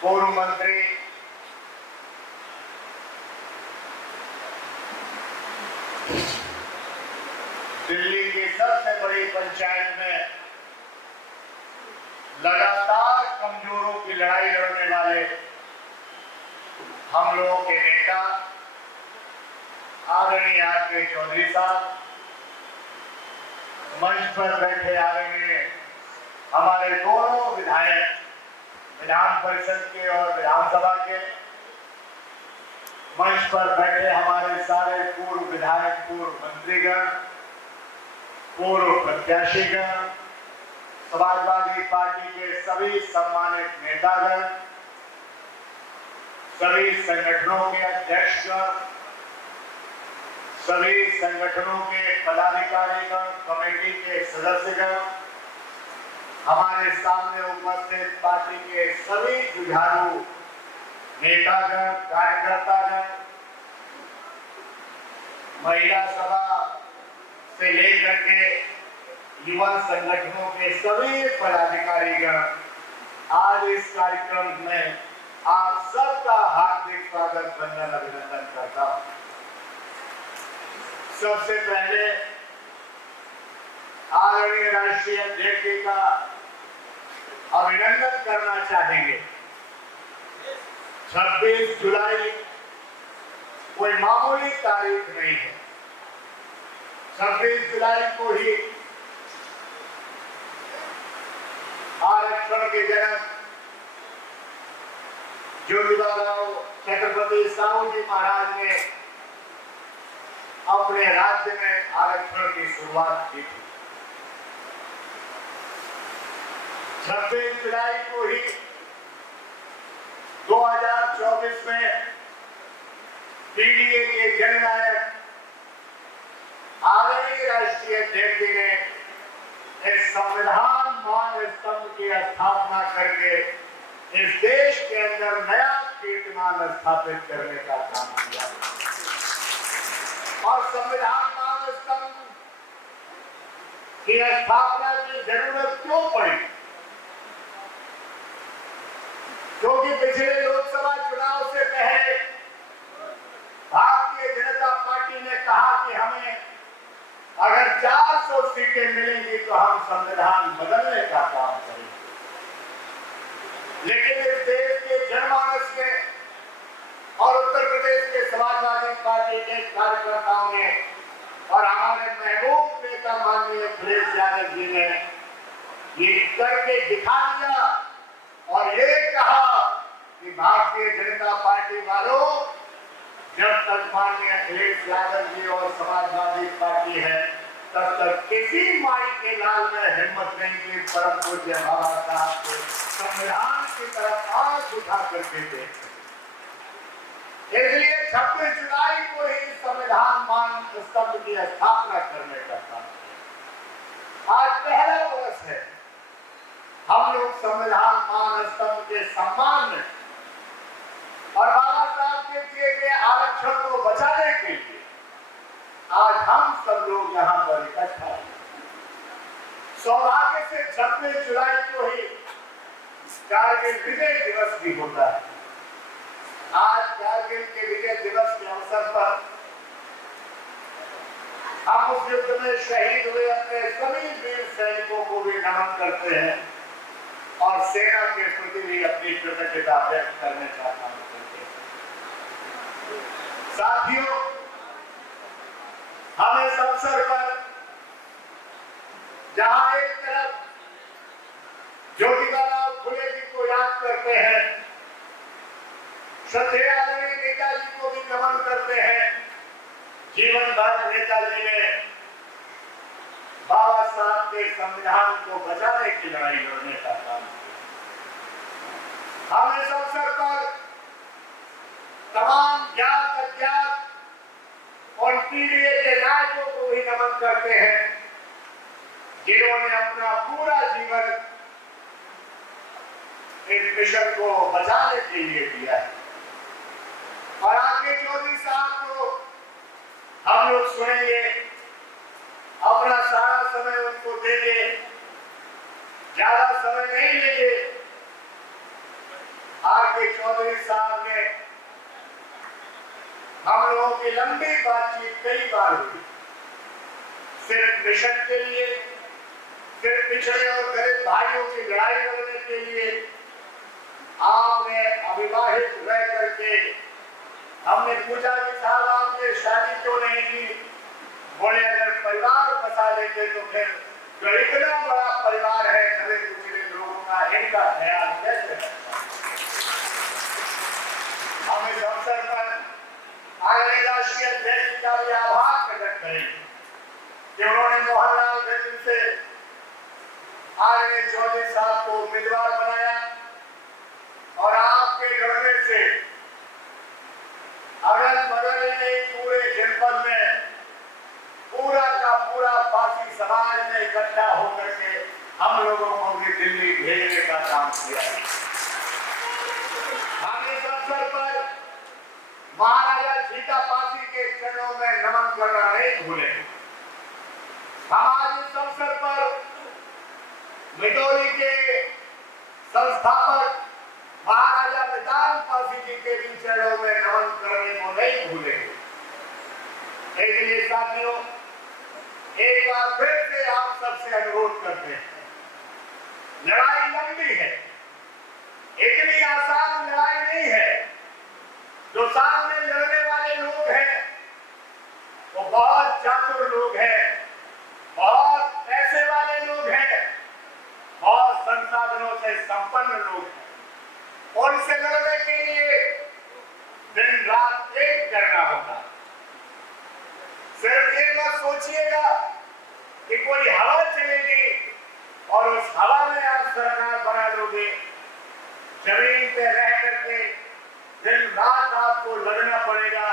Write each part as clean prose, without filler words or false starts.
पूर्व मंत्री दिल्ली की सबसे बड़ी पंचायत में लगातार कमजोरों की लड़ाई लड़ने वाले हम लोगों के नेता आदरणीय आर.के. चौधरी साहब, मंच पर बैठे आदरणीय हमारे दोनों विधायक विधान परिषद के और विधानसभा के, मंच पर बैठे हमारे सारे पूर्व विधायक, पूर्व मंत्रीगण, पूर्व प्रत्याशीगण, समाजवादी पार्टी के सभी सम्मानित नेतागण, सभी संगठनों के अध्यक्षगण, सभी संगठनों के पदाधिकारीगण, कमेटी के सदस्यगण, हमारे सामने उपस्थित पार्टी के सभी जुझारू नेतागण, कार्यकर्तागण, महिला सभा से लेकर के युवा संगठनों के सभी पदाधिकारीगण, आज इस कार्यक्रम में आप सबका हार्दिक स्वागत, वंदन, अभिनंदन करता हूं। सबसे पहले आदरणीय राष्ट्रीय अध्यक्ष जी का अभिनंदन करना चाहेंगे। 26 जुलाई कोई मामूली तारीख नहीं है। 26 जुलाई को ही आरक्षण के जनक ज्योतिबा छत्रपति साहू जी महाराज ने अपने राज्य में आरक्षण की शुरुआत की थी। 26 जुलाई को ही 2024 में पीडीए के जननायक आदरणीय राष्ट्रीय अध्यक्ष जी ने इस संविधान मान स्तंभ की स्थापना करके इस देश के अंदर नया कीर्तिमान स्थापित करने का काम किया। और संविधान मान स्तंभ की स्थापना की जरूरत क्यों पड़ी? क्योंकि पिछले लोकसभा चुनाव से पहले भारतीय जनता पार्टी ने कहा कि हमें अगर 400 सीटें मिलेंगी तो हम संविधान बदलने का काम करेंगे। लेकिन इस देश के जनमानस में और उत्तर प्रदेश के समाजवादी पार्टी के कार्यकर्ताओं ने और हमारे महबूब नेता माननीय अखिलेश यादव जी ने ये करके दिखा दिया और ये कहा कि भारतीय जनता पार्टी वालों, जब तक माननीय अखिलेश यादव जी और समाजवादी पार्टी है, तब तक किसी माई के लाल में हिम्मत नहीं की परम पूज्य बाबा साहब को संविधान की तरफ आंख उठा करके देख। इसलिए 26 जुलाई को ही संविधान मान स्तंभ की स्थापना करने का काम किया। आज पहला वर्ष है हम लोग संविधान मान स्तंभ के सम्मान में और बाबा साहब के दिए गए आरक्षण को बचाने के लिए आज हम सब लोग यहाँ पर इकट्ठा हैं। सौभाग्य से 26 जुलाई को ही कारगिल विजय दिवस भी होता है। आज कारगिल के विजय दिवस के अवसर पर हम उस युद्ध में शहीद हुए अपने सभी वीर सैनिकों को भी नमन करते हैं और सेना के प्रति भी अपनी कृतज्ञता व्यक्त करने का काम करते हैं। साथियों, हम इस अवसर पर जहां एक तरफ ज्योतिबा फुले जी को याद करते हैं, श्रद्धेय आदरणीय नेताजी को भी नमन करते हैं, जीवन भर नेताजी ने बाबा साहब के संविधान को बचाने की लड़ाई लड़ने का काम किया। हम इस अवसर पर तमाम ज्ञात अज्ञात और पीडीए के नायकों को भी नमन करते हैं, जिन्होंने अपना पूरा जीवन इस मिशन को बचाने के लिए दिया है। और आर.के. चौधरी साहब को हम लोग सुनेंगे, अपना सारा समय उनको देंगे, ज्यादा समय नहीं लेंगे। आर के चौधरी साहब ने हम लोगों की लंबी बातचीत कई बार हुई, सिर्फ मिशन के लिए, सिर्फ पिछड़े और गरीब भाइयों की लड़ाई लड़ने के लिए। आपने अविवाहित रह करके हमने पूछा कि साहब आपने शादी क्यों नहीं की? बोले अगर परिवार बसा लेते तो फिर जो इतना बड़ा परिवार है खड़े पिछड़े लोगों का, इनका ख्याल कैसे रखता? हम इस अवसर पर आगे राष्ट्रीय अध्यक्ष का भी आभार प्रकट करें कि उन्होंने मोहनलाल गंज से आगे चौधरी साहब को उम्मीदवार बनाया और आपके लड़ने से अगल बगल में पूरे जनपद में पूरा का पूरा पासी समाज में इकट्ठा होकर के हम लोगों को भी दिल्ली भेजने का काम किया। हम इस अवसर पर महाराजा सीता पासी के चरणों में नमन करना नहीं भूले। हम आज इस अवसर पर मिटोली के संस्थापक महाराजा विधान पासी जी के भी चरणों में नमन करने को नहीं भूलेंगे। इसलिए साथियों, एक बार फिर से आप सबसे अनुरोध करते हैं, लड़ाई लंबी है, इतनी आसान लड़ाई नहीं है। जो सामने लड़ने वाले लोग हैं वो बहुत चातुर लोग हैं, बहुत पैसे वाले लोग हैं, बहुत संसाधनों से संपन्न लोग हैं। उनसे लड़ने के लिए दिन रात एक करना होगा। सिर्फ ये मत सोचिएगा कि कोई हवा चलेगी और उस हवा में आप सरकार बना लोगे। जमीन पे रह करके दिन रात आपको लड़ना पड़ेगा,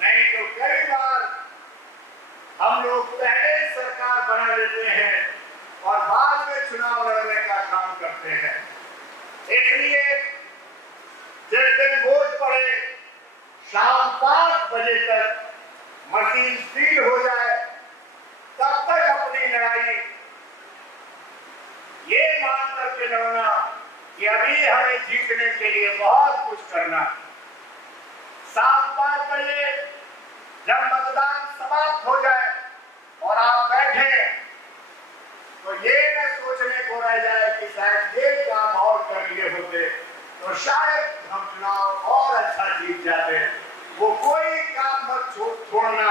नहीं तो कई बार हम लोग पहले सरकार बना लेते हैं और बाद में चुनाव लड़ने का काम करते हैं। इसलिए जिस दिन वोट पड़े शाम 5 बजे तक मशीन सील हो जाए, तब तक अपनी लड़ाई ये मान करके लड़ना कि अभी हमें जीतने के लिए बहुत कुछ करना है। शाम 5 बजे जब मतदान समाप्त हो जाए और आप बैठे तो ये न सोचने को रह जाए कि शायद ये काम और कर लिए होते तो शायद हम चुनाव और अच्छा जीत जाते। वो कोई काम मत छोड़ना,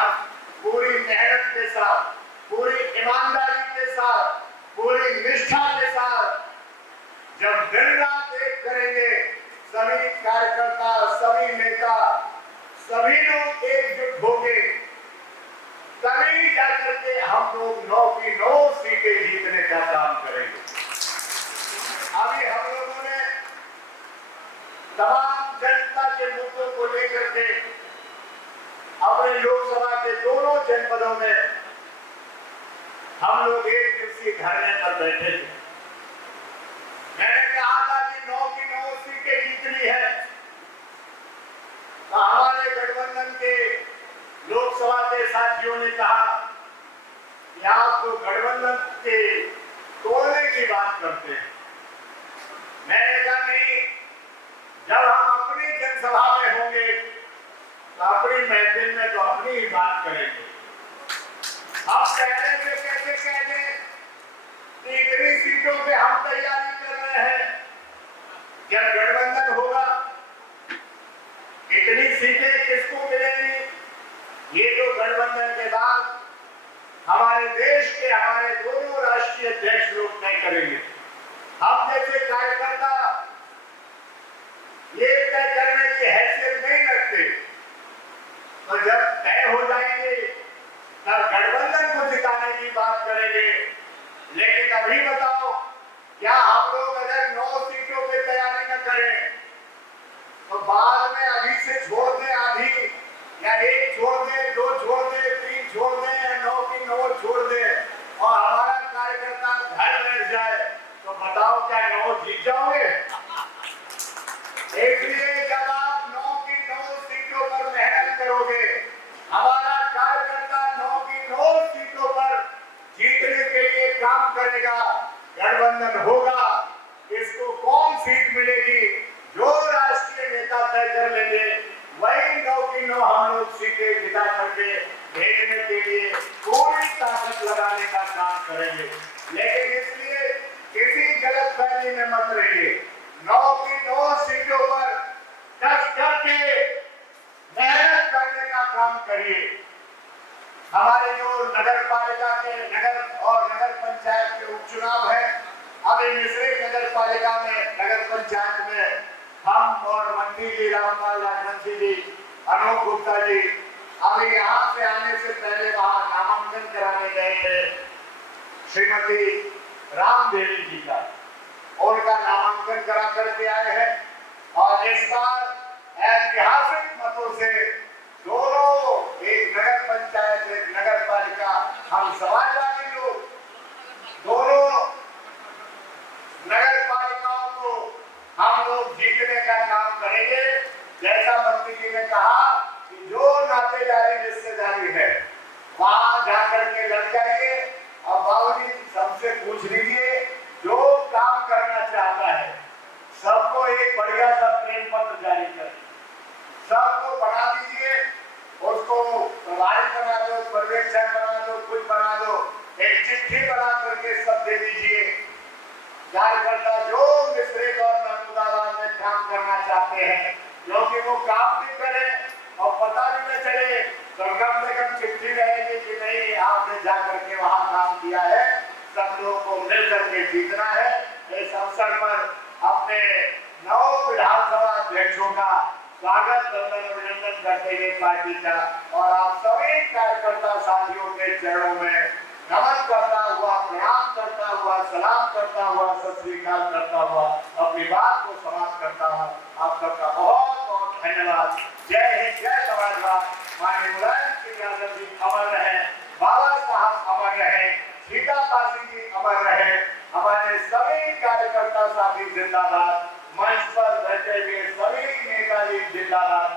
पूरी मेहनत के साथ, पूरी ईमानदारी के साथ, पूरी निष्ठा के साथ जब दिन रात एक करेंगे, सभी कार्यकर्ता, सभी नेता, सभी लोग एकजुट होंगे, तभी जाकर के हम लोग 9 की 9 सीटें जीतने का काम करेंगे। अभी हम लोगों ने तमाम जनता के मुद्दों को लेकर के अपने लोकसभा के दोनों जनपदों में हम लोग एक दिवसीय धरने पर बैठे थे। मैंने कहा था कि 9 की 9 सीटें जीतनी है, तो हमारे गठबंधन के लोकसभा के साथियों ने कहा कि आप तो गठबंधन के तोड़ने की बात करते हैं। मैंने कहा नहीं, जब हम अपनी जनसभा में होंगे तो अपनी महफिल में तो अपनी ही बात करेंगे। हम पहले से कैसे कह दें कि इतनी सीटों पे हम तैयारी कर रहे हैं, जब गठबंधन होगा इतनी सीटें किसको मिलेंगी, ये तो गठबंधन के बाद हमारे देश के हमारे दोनों राष्ट्रीय अध्यक्ष लोग तय करेंगे। हम जैसे कार्यकर्ता ये तय करने की हैसियत नहीं रखते, तो जब तय हो जाएंगे तब गठबंधन को जिताने की बात करेंगे। लेकिन अभी बताओ, क्या हम लोग अगर 9 सीटों पे तैयारी न करें तो बाद में अभी से छोड़ दें आधी, या 1 छोड़ दें, 2 छोड़ दें, 3 छोड़ दें, या 9 की 9 छोड़ दें और हमारा कार्यकर्ता घर बैठ जाए, तो बताओ क्या 9 जीत जाओगे? इसलिए जब आप 9 की 9 सीटों पर मेहनत करोगे, हमारा कार्यकर्ता 9 की 9 सीटों पर जीतने के लिए काम करेगा, गठबंधन होगा, इसको कौन सीट मिलेगी जो राष्ट्रीय नेता तय कर लेंगे वही 9 की 9 हम लोग सीटें जिता करके भेजने के लिए पूरी ताकत लगाने का काम करेंगे। लेकिन इसलिए किसी गलतफहमी में मत रहिए। 9 की 9 सीटों पर कस करके मेहनत करने का काम करिए। हमारे जो नगर पालिका के नगर और नगर पंचायत के उपचुनाव है, अभी मिश्रित नगर पालिका में नगर पंचायत में हम और मंत्री जी रामपाल राजवंशी जी, अनूप गुप्ता जी अभी यहाँ से आने से पहले वहां नामांकन कराने गए थे श्रीमती रामदेवी जी का, उनका नामांकन करा करके आए हैं। और इस बार ऐतिहासिक मतों से दोनों, एक नगर पंचायत एक नगर पालिका, हम समाजवादी लोग दोनों नगर पालिकाओं को हम लोग जीतने का काम करेंगे। जैसा मंत्री जी ने कहा कि जो नातेदारी रिश्तेदारी है वहां जाकर के लग जाइए और बाबूजी सबसे पूछ लीजिए, जो काम करना चाहता है सबको एक बढ़िया सा प्रेम पत्र जारी करें, सबको बना दीजिए, उसको प्रभारी बना दो, पर्यवेक्षक बना दो, कुछ बना दो, एक चिट्ठी बना करके सब दे दीजिए। कार्यकर्ता जो मिश्रित और महमूदाबाद में काम करना चाहते हैं, क्योंकि वो काम भी करें और पता भी न चले, तो कम से कम चिट्ठी रहेगी कि नहीं आपने जाकर के वहां काम किया है। सब लोग को मिलकर के जीतना है। इस अवसर पर अपने 9 विधानसभा अध्यक्षों का स्वागत वंदन अभिनंदन करते हुए पार्टी का और आप सभी कार्यकर्ता साथियों के चरणों में नमन करता हुआ, प्रणाम करता हुआ, सलाम करता हुआ, सत श्री अकाल करता हुआ अपनी बात को समाप्त करता हूँ। आप सबका बहुत बहुत धन्यवाद। जय हिंद, जय समाजवाद। माननीय मुलायम सिंह यादव जी अमर रहे, बाबा साहब अमर रहे, सीता पासी जी अमर रहे, हमारे सभी कार्यकर्ता साथी जिंदाबाद, मंच पर बैठे हुए सभी नेता जी जिंदाबाद।